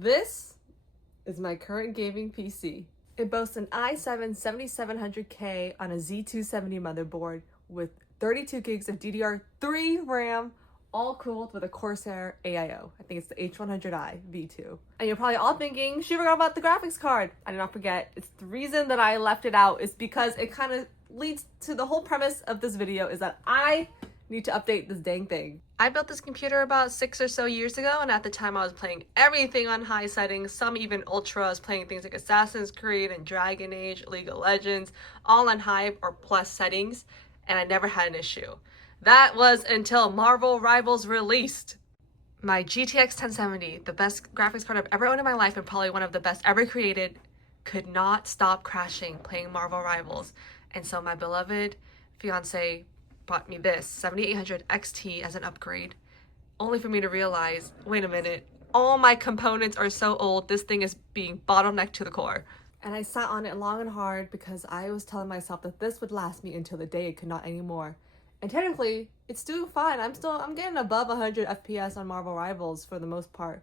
This is my current gaming PC. It boasts an i7-7700K on a Z270 motherboard with 32 gigs of DDR3 RAM, all cooled with a Corsair AIO. I think it's the H100i V2. And you're probably all thinking, she forgot about the graphics card. I did not forget. It's the reason that I left it out is because it kind of leads to the whole premise of this video is that I need to update this dang thing. I built this computer about 6 or so years ago, and at the time I was playing everything on high settings, some even ultra. I was playing things like Assassin's Creed and Dragon Age, League of Legends, all on high or plus settings, and I never had an issue. That was until Marvel Rivals released. My GTX 1070, the best graphics card I've ever owned in my life and probably one of the best ever created, could not stop crashing playing Marvel Rivals. And so my beloved fiance bought me this 7800 XT as an upgrade, only for me to realize, wait a minute, all my components are so old, this thing is being bottlenecked to the core. And I sat on it long and hard because I was telling myself that this would last me until the day it could not anymore. And technically, it's doing fine. I'm getting above 100 FPS on Marvel Rivals for the most part.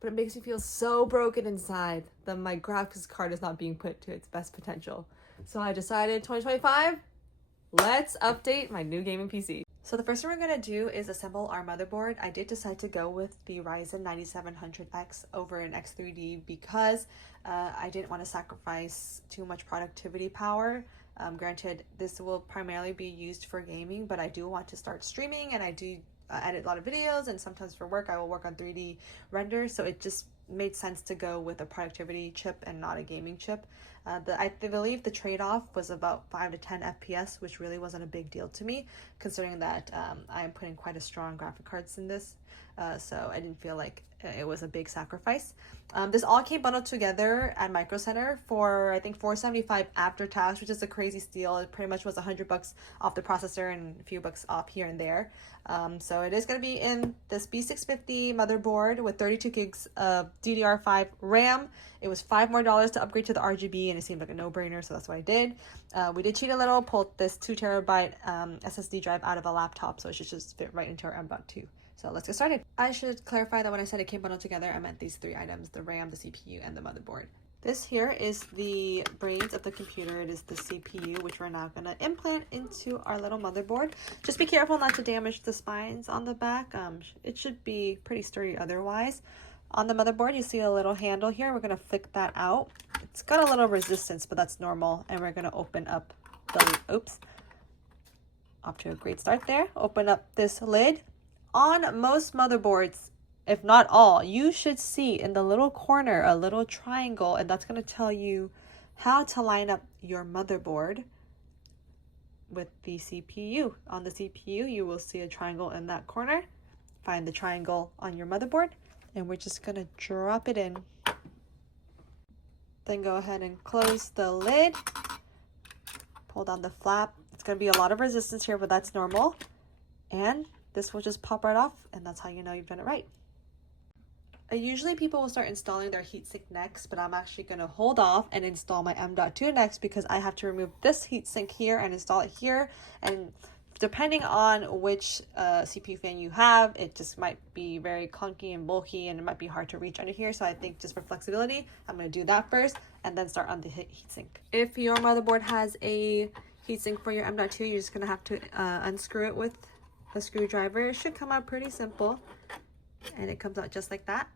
But it makes me feel so broken inside that my graphics card is not being put to its best potential. So I decided 2025, let's update my new gaming PC. So the first thing we're going to do is assemble our motherboard. I did decide to go with the Ryzen 9700X over an X3D because I didn't want to sacrifice too much productivity power. Granted, this will primarily be used for gaming, but I do want to start streaming, and I do edit a lot of videos, and sometimes for work I will work on 3D render, so it just made sense to go with a productivity chip and not a gaming chip. I believe the trade-off was about 5 to 10 FPS, which really wasn't a big deal to me, considering that I am putting quite a strong graphic cards in this, so I didn't feel like it was a big sacrifice. This all came bundled together at Micro Center for I think $475 after tax, which is a crazy steal. It pretty much was $100 off the processor and a few bucks off here and there. So it is going to be in this B650 motherboard with 32 gigs of DDR5 RAM. It was $5 more to upgrade to the RGB, and it seemed like a no-brainer, so that's what I did. We did cheat a little, pulled this 2 terabyte SSD drive out of a laptop, so it should just fit right into our M.2. So let's get started. I should clarify that when I said it came bundled together, I meant these 3 items: the RAM, the CPU, and the motherboard. This here is the brains of the computer. It is the CPU, which we're now going to implant into our little motherboard. Just be careful not to damage the spines on the back. It should be pretty sturdy otherwise. On the motherboard, you see a little handle here. We're going to flick that out. It's got a little resistance, but that's normal. And we're going to open up the, off to a great start there. Open up this lid. On most motherboards, if not all, you should see in the little corner a little triangle, and that's going to tell you how to line up your motherboard with the CPU. On the CPU, you will see a triangle in that corner. Find the triangle on your motherboard, and we're just going to drop it in. Then go ahead and close the lid. Pull down the flap. It's going to be a lot of resistance here, but that's normal. And this will just pop right off, and that's how you know you've done it right. Usually people will start installing their heatsink next, but I'm actually going to hold off and install my M.2 next because I have to remove this heatsink here and install it here. And depending on which CPU fan you have, it just might be very clunky and bulky, and it might be hard to reach under here. So I think just for flexibility, I'm going to do that first and then start on the heatsink. If your motherboard has a heatsink for your M.2, you're just going to have to unscrew it with a screwdriver. It should come out pretty simple, and it comes out just like that.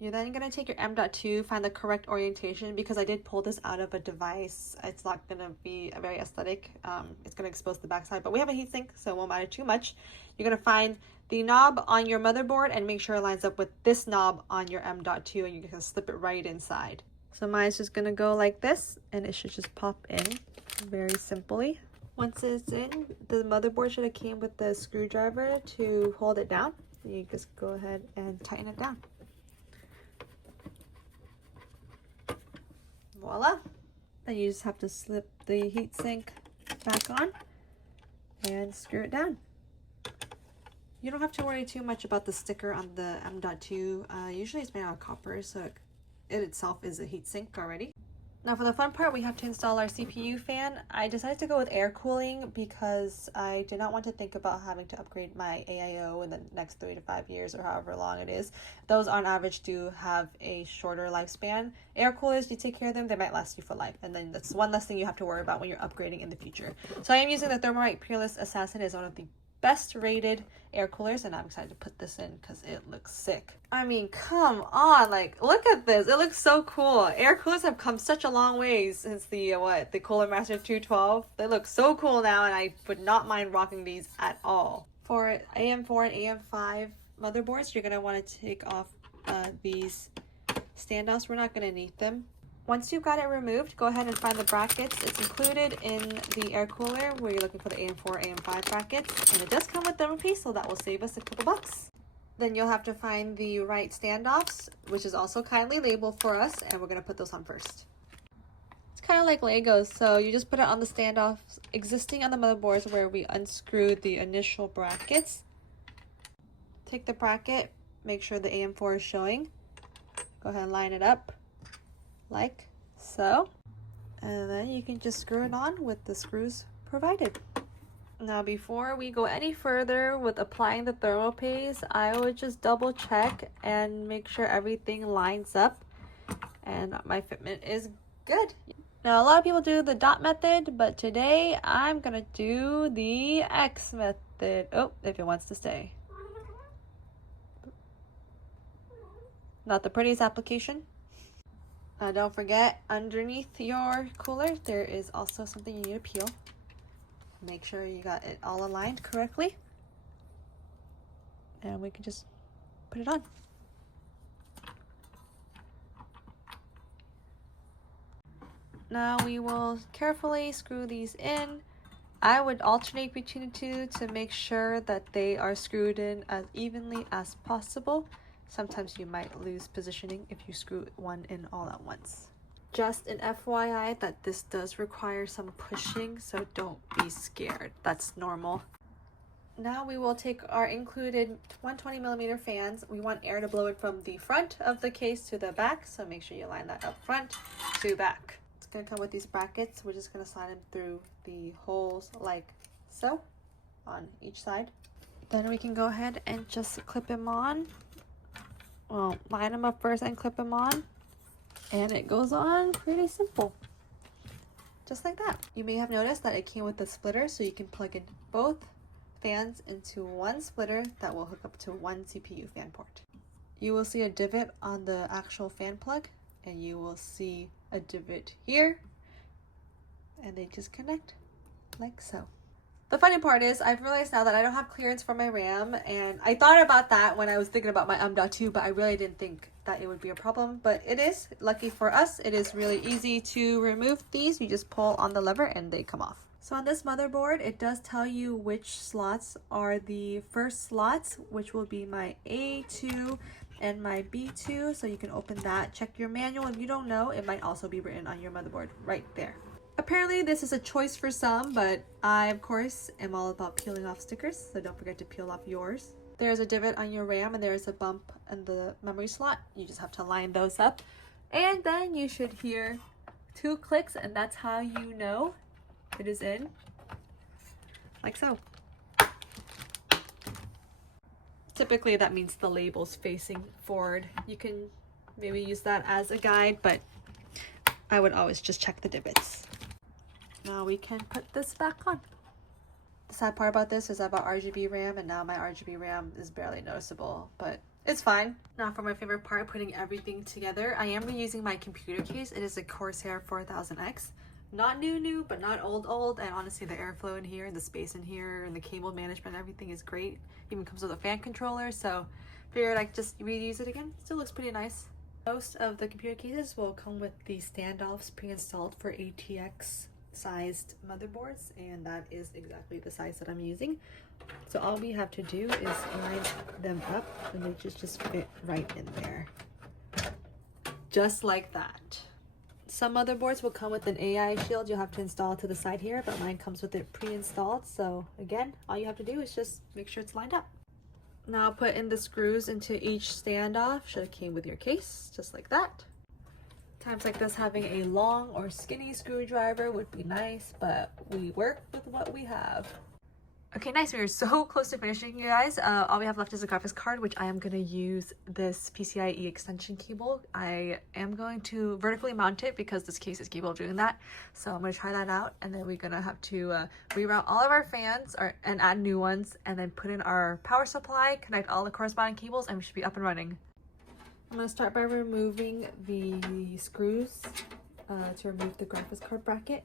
You're then going to take your M.2, find the correct orientation. Because I did pull this out of a device, it's not going to be a very aesthetic. It's going to expose the backside, but we have a heatsink, so it won't matter too much. You're going to find the knob on your motherboard and make sure it lines up with this knob on your M.2, and you can slip it right inside. So mine's just going to go like this, and it should just pop in very simply. Once it's in, the motherboard should have came with the screwdriver to hold it down. You just go ahead and tighten it down. Voila. Then you just have to slip the heatsink back on and screw it down. You don't have to worry too much about the sticker on the M.2. Usually it's made out of copper, so it itself is a heatsink already. Now for the fun part, we have to install our CPU fan. I decided to go with air cooling because I did not want to think about having to upgrade my AIO in the next 3 to 5 years or however long it is. Those on average do have a shorter lifespan. Air coolers, you take care of them, they might last you for life. And then that's one less thing you have to worry about when you're upgrading in the future. So I am using the Thermalright Peerless Assassin. It's one of the best rated air coolers, and I'm excited to put this in because it looks sick. I mean, come on, like, look at this. It looks so cool. Air coolers have come such a long way since the Cooler Master 212. They look so cool now, and I would not mind rocking these at all. For AM4 and AM5 motherboards, you're gonna want to take off these standoffs. We're not gonna need them. Once you've got it removed, go ahead and find the brackets. It's included in the air cooler where you're looking for the AM4, AM5 brackets. And it does come with thermal paste, so that will save us a couple bucks. Then you'll have to find the right standoffs, which is also kindly labeled for us, and we're gonna put those on first. It's kind of like Legos, so you just put it on the standoffs existing on the motherboards where we unscrewed the initial brackets. Take the bracket, make sure the AM4 is showing. Go ahead and line it up like so, and then you can just screw it on with the screws provided. Now before we go any further with applying the thermal paste, I would just double check and make sure everything lines up and my fitment is good. Now a lot of people do the dot method, but today I'm gonna do the X method. Oh, if it wants to stay. Not the prettiest application. Now don't forget, underneath your cooler, there is also something you need to peel. Make sure you got it all aligned correctly. And we can just put it on. Now we will carefully screw these in. I would alternate between the two to make sure that they are screwed in as evenly as possible. Sometimes you might lose positioning if you screw one in all at once. Just an FYI that this does require some pushing, so don't be scared. That's normal. Now we will take our included 120mm fans. We want air to blow it from the front of the case to the back, so make sure you line that up front to back. It's going to come with these brackets. We're just going to slide them through the holes like so on each side. Then we can go ahead and just clip them on. Well, line them up first and clip them on, and it goes on pretty simple, just like that. You may have noticed that it came with a splitter, so you can plug in both fans into one splitter that will hook up to one CPU fan port. You will see a divot on the actual fan plug, and you will see a divot here, and they just connect like so. The funny part is, I've realized now that I don't have clearance for my RAM, and I thought about that when I was thinking about my M.2, but I really didn't think that it would be a problem, but it is. Lucky for us, it is really easy to remove these. You just pull on the lever and they come off. So on this motherboard, it does tell you which slots are the first slots, which will be my A2 and my B2, so you can open that. Check your manual. If you don't know, it might also be written on your motherboard right there. Apparently this is a choice for some, but I of course am all about peeling off stickers, so don't forget to peel off yours. There's a divot on your RAM and there's a bump in the memory slot. You just have to line those up, and then you should hear 2 clicks, and that's how you know it is in, like so. Typically that means the label's facing forward. You can maybe use that as a guide, but I would always just check the divots. Now we can put this back on. The sad part about this is I bought RGB RAM, and now my RGB RAM is barely noticeable, but it's fine. Now for my favorite part, putting everything together, I am reusing my computer case. It is a Corsair 4000X. Not new, but not old. And honestly, the airflow in here and the space in here and the cable management, everything is great. Even comes with a fan controller, so figured I'd just reuse it again. Still looks pretty nice. Most of the computer cases will come with the standoffs pre-installed for ATX sized motherboards, and that is exactly the size that I'm using. So all we have to do is line them up, and they just fit right in there. Just like that. Some motherboards will come with an AI shield you'll have to install to the side here, but mine comes with it pre-installed. So again, all you have to do is just make sure it's lined up. Now put in the screws into each standoff. Should have came with your case, just like that. Times like this, having a long or skinny screwdriver would be nice, but we work with what we have. Okay, nice. We are so close to finishing, you guys. All we have left is a graphics card, which I am going to use this PCIe extension cable. I am going to vertically mount it because this case is capable of doing that. So I'm going to try that out, and then we're going to have to reroute all of our fans and add new ones, and then put in our power supply, connect all the corresponding cables, and we should be up and running. I'm going to start by removing the screws to remove the graphics card bracket.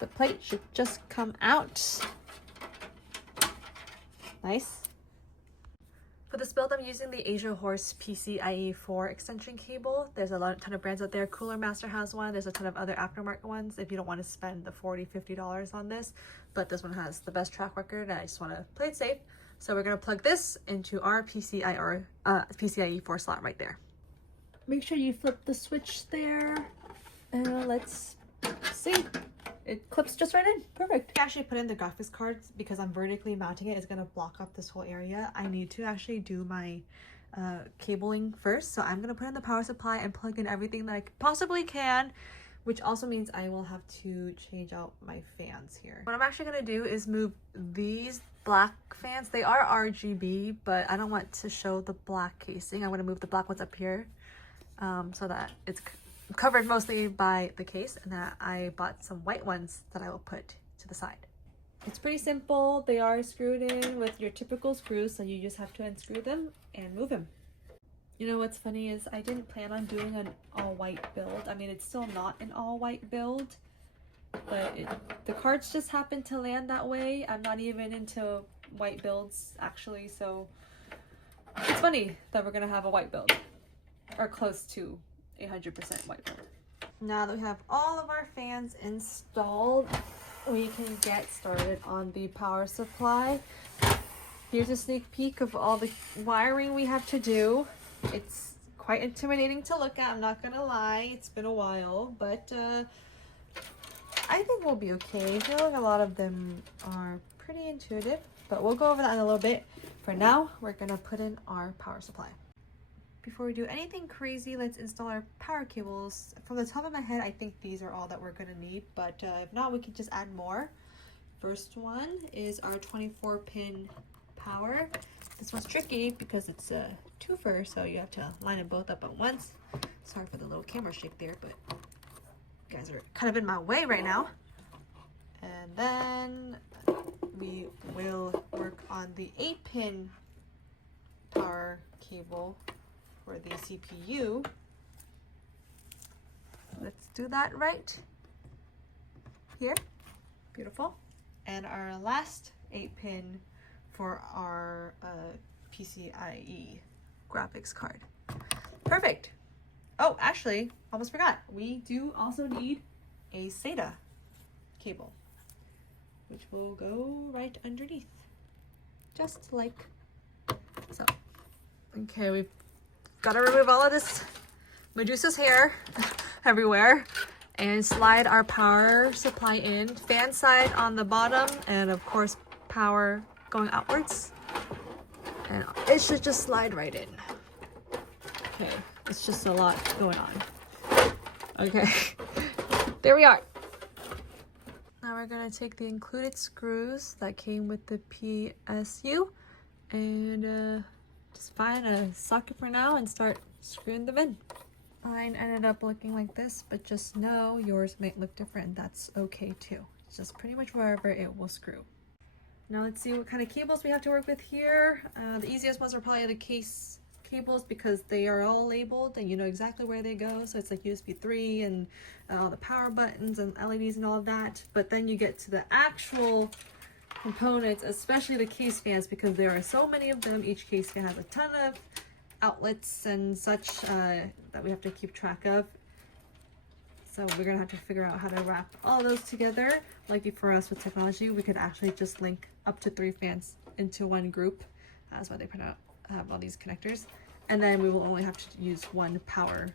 The plate should just come out. Nice. For this build, I'm using the Asia Horse PCIe 4 extension cable. There's a ton of brands out there. Cooler Master has one. There's a ton of other aftermarket ones if you don't want to spend the $40, $50 on this. But this one has the best track record, and I just want to play it safe. So we're going to plug this into our PCIe 4 slot right there. Make sure you flip the switch there. And let's see. It clips just right in. Perfect. I actually put in the graphics cards because I'm vertically mounting it. It's going to block up this whole area. I need to actually do my cabling first. So I'm going to put in the power supply and plug in everything that I possibly can, which also means I will have to change out my fans here. What I'm actually going to do is move these black fans. They are RGB, but I don't want to show the black casing. I'm going to move the black ones up here so that it's covered mostly by the case, and that I bought some white ones that I will put to the side. It's pretty simple. They are screwed in with your typical screws, so you just have to unscrew them and move them. You know what's funny is I didn't plan on doing an all-white build. I mean, it's still not an all-white build, but the cards just happened to land that way. I'm not even into white builds, actually, so it's funny that we're gonna have a white build, or close to 100% white build. Now that we have all of our fans installed, we can get started on the power supply. Here's a sneak peek of all the wiring we have to do. It's quite intimidating to look at, I'm not gonna lie. It's been a while, but I think we'll be okay. I feel like a lot of them are pretty intuitive, but we'll go over that in a little bit. For now, we're gonna put in our power supply. Before we do anything crazy, let's install our power cables. From the top of my head, I think these are all that we're gonna need, but if not, we can just add more. First one is our 24-pin power. This one's tricky because it's a twofer, so you have to line them both up at once. Sorry for the little camera shake there, but you guys are kind of in my way right now. And then we will work on the 8-pin power cable for the CPU. Let's do that right here. Beautiful. And our last 8-pin for our PCIe graphics card. Perfect. Oh, actually, almost forgot. We do also need a SATA cable, which will go right underneath, just like so. Okay, we've got to remove all of this Medusa's hair everywhere and slide our power supply in. Fan side on the bottom, and of course power going outwards. And it should just slide right in. Okay, it's just a lot going on. Okay, there we are. Now we're gonna take the included screws that came with the PSU and just find a socket for now and start screwing them in. Mine ended up looking like this, but just know yours might look different. That's okay too. It's just pretty much wherever it will screw. Now let's see what kind of cables we have to work with here. The easiest ones are probably the case cables because they are all labeled and you know exactly where they go. So it's like USB 3 and all the power buttons and LEDs and all of that. But then you get to the actual components, especially the case fans, because there are so many of them. Each case fan has a ton of outlets and such that we have to keep track of. So we're gonna have to figure out how to wrap all those together. Lucky for us with technology, we could actually just link up to 3 fans into one group. That's why they have all these connectors. And then we will only have to use one power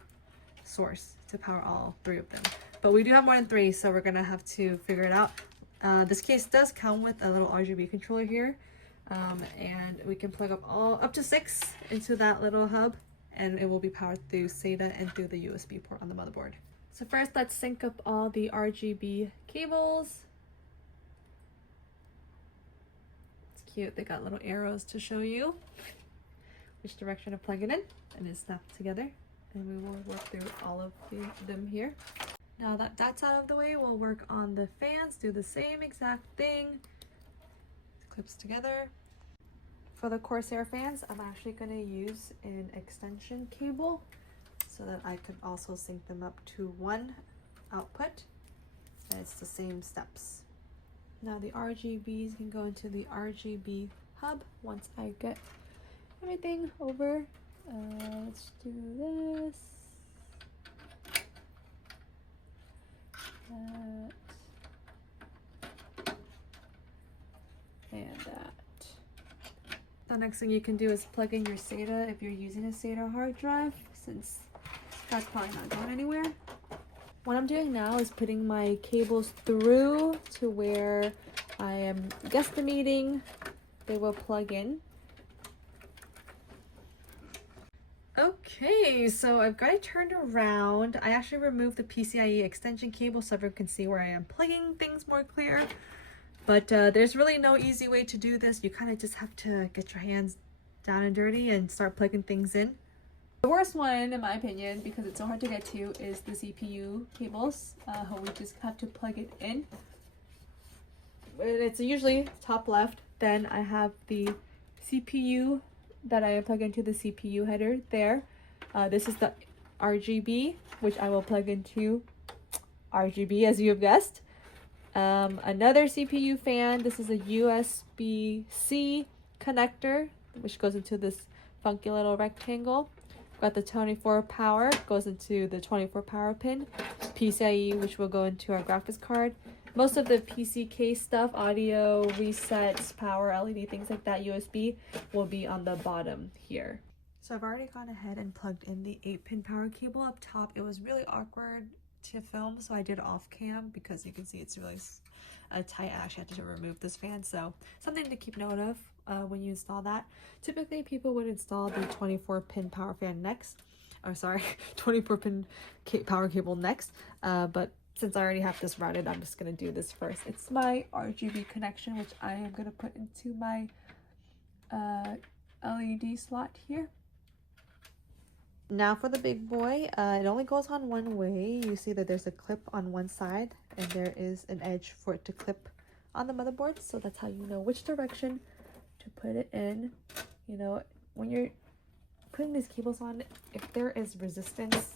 source to power all 3 of them. But we do have more than 3, so we're gonna have to figure it out. This case does come with a little RGB controller here, and we can plug up up to 6 into that little hub, and it will be powered through SATA and through the USB port on the motherboard. So first, let's sync up all the RGB cables. It's cute, they got little arrows to show you which direction to plug it in, and it's snapped together. And we will work through all of them here. Now that that's out of the way, we'll work on the fans, do the same exact thing. Clips together. For the Corsair fans, I'm actually going to use an extension cable so that I could also sync them up to one output. And it's the same steps. Now the RGBs can go into the RGB hub once I get everything over. Let's do this. That. And that. The next thing you can do is plug in your SATA if you're using a SATA hard drive, since that's probably not going anywhere. What I'm doing now is putting my cables through to where I am guesstimating they will plug in. Okay, so I've got it turned around. I actually removed the PCIe extension cable so everyone can see where I am plugging things more clear. But there's really no easy way to do this. You kind of just have to get your hands down and dirty and start plugging things in. The worst one, in my opinion, because it's so hard to get to, is the CPU cables. We just have to plug it in. It's usually top left. Then I have the CPU that I plug into the CPU header there. This is the RGB, which I will plug into RGB, as you have guessed. Another CPU fan. This is a USB-C connector, which goes into this funky little rectangle. Got the 24 power, goes into the 24 power pin. PCIe, which will go into our graphics card. Most of the PC case stuff, audio, resets, power, LED, things like that, USB, will be on the bottom here. So I've already gone ahead and plugged in the 8-pin power cable up top. It was really awkward to film, so I did off cam because you can see it's really tight. I actually had to remove this fan, so something to keep note of when you install that. Typically, people would install the 24-pin power fan next, or sorry, 24-pin power cable next, but since I already have this routed, I'm just going to do this first. It's my RGB connection, which I am going to put into my LED slot here. Now for the big boy, it only goes on one way. You see that there's a clip on one side, and there is an edge for it to clip on the motherboard. So that's how you know which direction to put it in. You know, when you're putting these cables on, if there is resistance,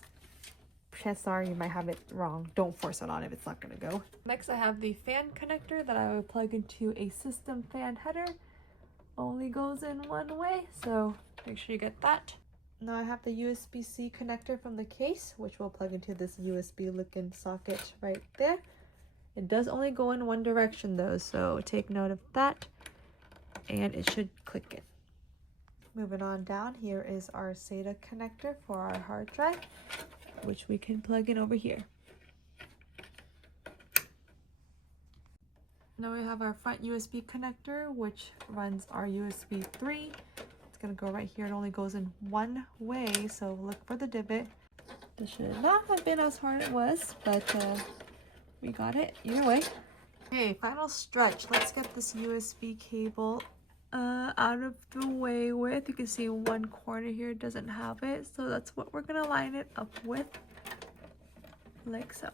chances are you might have it wrong. Don't force it on if it's not going to go. Next, I have the fan connector that I will plug into a system fan header. Only goes in one way, so make sure you get that. Now I have the USB-C connector from the case, which will plug into this USB looking socket right there. It does only go in one direction though, so take note of that, and it should click in. Moving on down, here is our SATA connector for our hard drive, which we can plug in over here. Now we have our front USB connector, which runs our USB 3. It's gonna go right here. It only goes in one way, so look for the divot. This should not have been as hard as it was, but we got it either way. Okay, final stretch. Let's get this USB cable out of the way with. You can see one corner here doesn't have it, so that's what we're gonna line it up with, like so.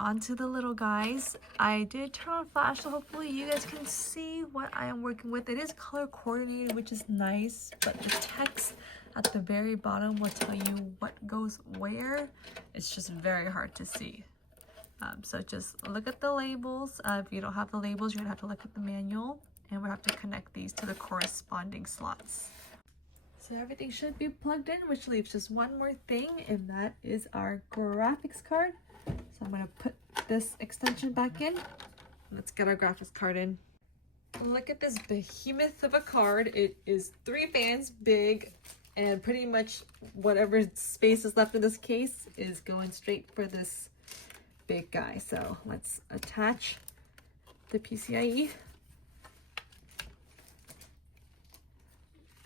Onto the little guys. I did turn on flash, so hopefully you guys can see what I am working with. It is color coordinated, which is nice, but the text at the very bottom will tell you what goes where. It's just very hard to see. So just look at the labels. If you don't have the labels, you're gonna have to look at the manual, and we'll have to connect these to the corresponding slots. So everything should be plugged in, which leaves just one more thing, and that is our graphics card. So I'm gonna put this extension back in. Let's get our graphics card in. Look at this behemoth of a card. It is 3 fans big, and pretty much whatever space is left in this case is going straight for this big guy. So let's attach the PCIe.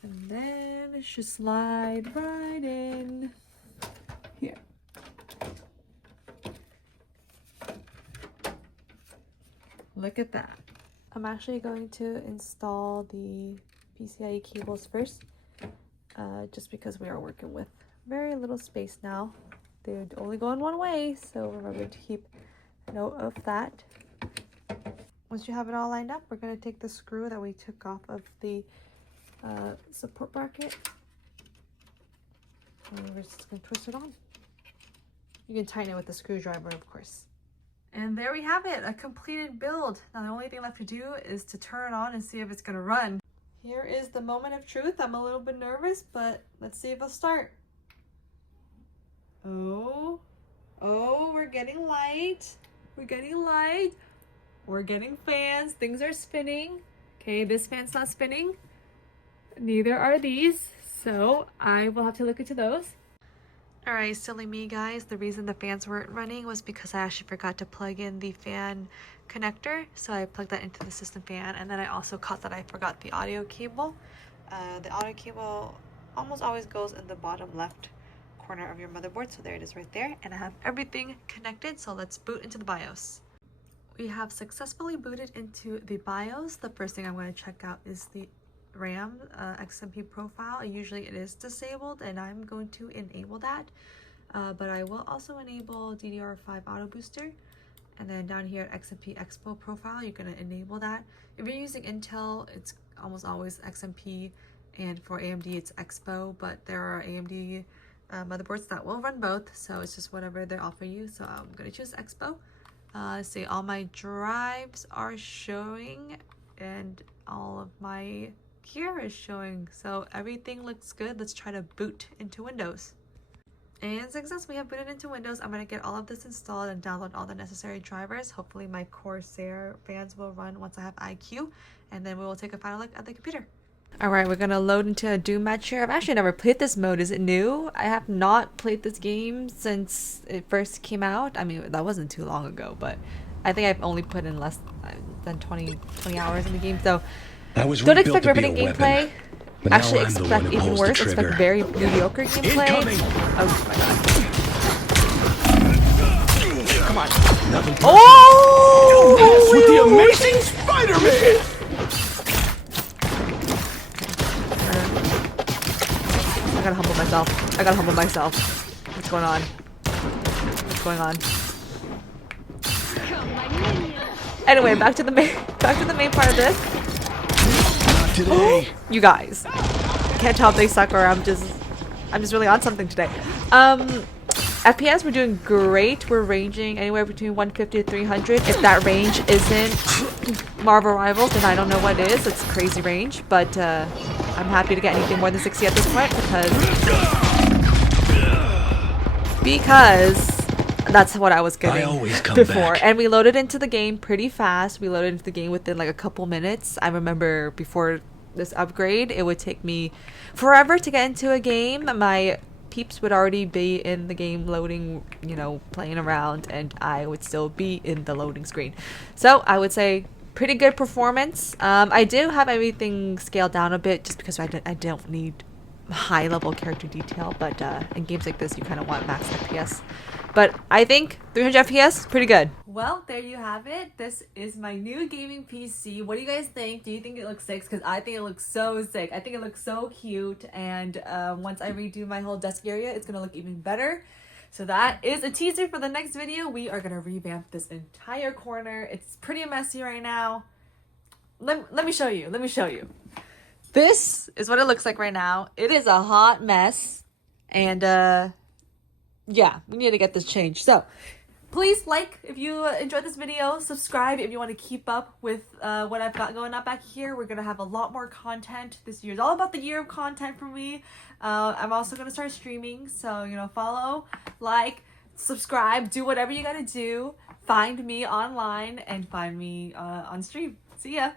And then it should slide right in here. Look at that. I'm actually going to install the PCIe cables first, just because we are working with very little space now. They're only going one way, so remember to keep note of that. Once you have it all lined up, we're going to take the screw that we took off of the support bracket, and we're just going to twist it on. You can tighten it with the screwdriver, of course. And there we have it, a completed build. Now the only thing left to do is to turn it on and see if it's gonna run. Here is the moment of truth. I'm a little bit nervous, but let's see if it'll start. Oh, we're getting light. We're getting light. We're getting fans. Things are spinning. Okay, this fan's not spinning. Neither are these, so I will have to look into those. Alright, silly me guys, the reason the fans weren't running was because I actually forgot to plug in the fan connector, so I plugged that into the system fan, and then I also caught that I forgot the audio cable. The audio cable almost always goes in the bottom left corner of your motherboard, so there it is right there, and I have everything connected, so let's boot into the BIOS. We have successfully booted into the BIOS. The first thing I'm going to check out is the RAM XMP profile. Usually it is disabled, and I'm going to enable that, but I will also enable DDR5 auto booster. And then down here at XMP Expo profile, you're going to enable that. If you're using Intel, it's almost always XMP, and for AMD it's Expo, but there are AMD motherboards that will run both, so it's just whatever they offer you. So I'm going to choose Expo. See, all my drives are showing, and all of my gear is showing, so everything looks good. Let's try to boot into Windows. And successfully have booted into Windows. I'm going to get all of this installed and download all the necessary drivers. Hopefully my Corsair fans will run once I have IQ, and then we will take a final look at the computer. Alright, we're going to load into a Doom match here. I've actually never played this mode. Is it new? I have not played this game since it first came out. I mean, that wasn't too long ago, but I think I've only put in less than 20 hours in the game, so don't expect riveting gameplay. Actually, expect even worse. Expect very mediocre gameplay. Oh my god. Come on. Oh! With the amazing Spider-Man! I gotta humble myself. I gotta humble myself. What's going on? What's going on? Anyway, back to the main part of this. Today. You guys, can't tell if they suck or I'm just really on something today. FPS, we're doing great. We're ranging anywhere between 150 to 300. If that range isn't Marvel Rivals, then I don't know what is. It's crazy range, but I'm happy to get anything more than 60 at this point because that's what I was getting before. And we loaded into the game pretty fast. We loaded into the game within like a couple minutes. I remember before this upgrade, it would take me forever to get into a game. My peeps would already be in the game loading, you know, playing around, and I would still be in the loading screen. So I would say pretty good performance. I do have everything scaled down a bit just because I don't need high level character detail, but in games like this you kind of want max FPS. But I think 300 FPS is pretty good. Well, there you have it. This is my new gaming PC. What do you guys think? Do you think it looks sick? Because I think it looks so sick. I think it looks so cute. And once I redo my whole desk area, it's going to look even better. So that is a teaser for the next video. We are going to revamp this entire corner. It's pretty messy right now. Let me show you. Let me show you. This is what it looks like right now. It is a hot mess. And yeah, we need to get this changed. So please like if you enjoyed this video, subscribe if you want to keep up with what I've got going on back here. We're gonna have a lot more content this year. It's all about the year of content for me. I'm also gonna start streaming, so you know, follow, like, subscribe, do whatever you gotta do. Find me online and find me on stream. See ya.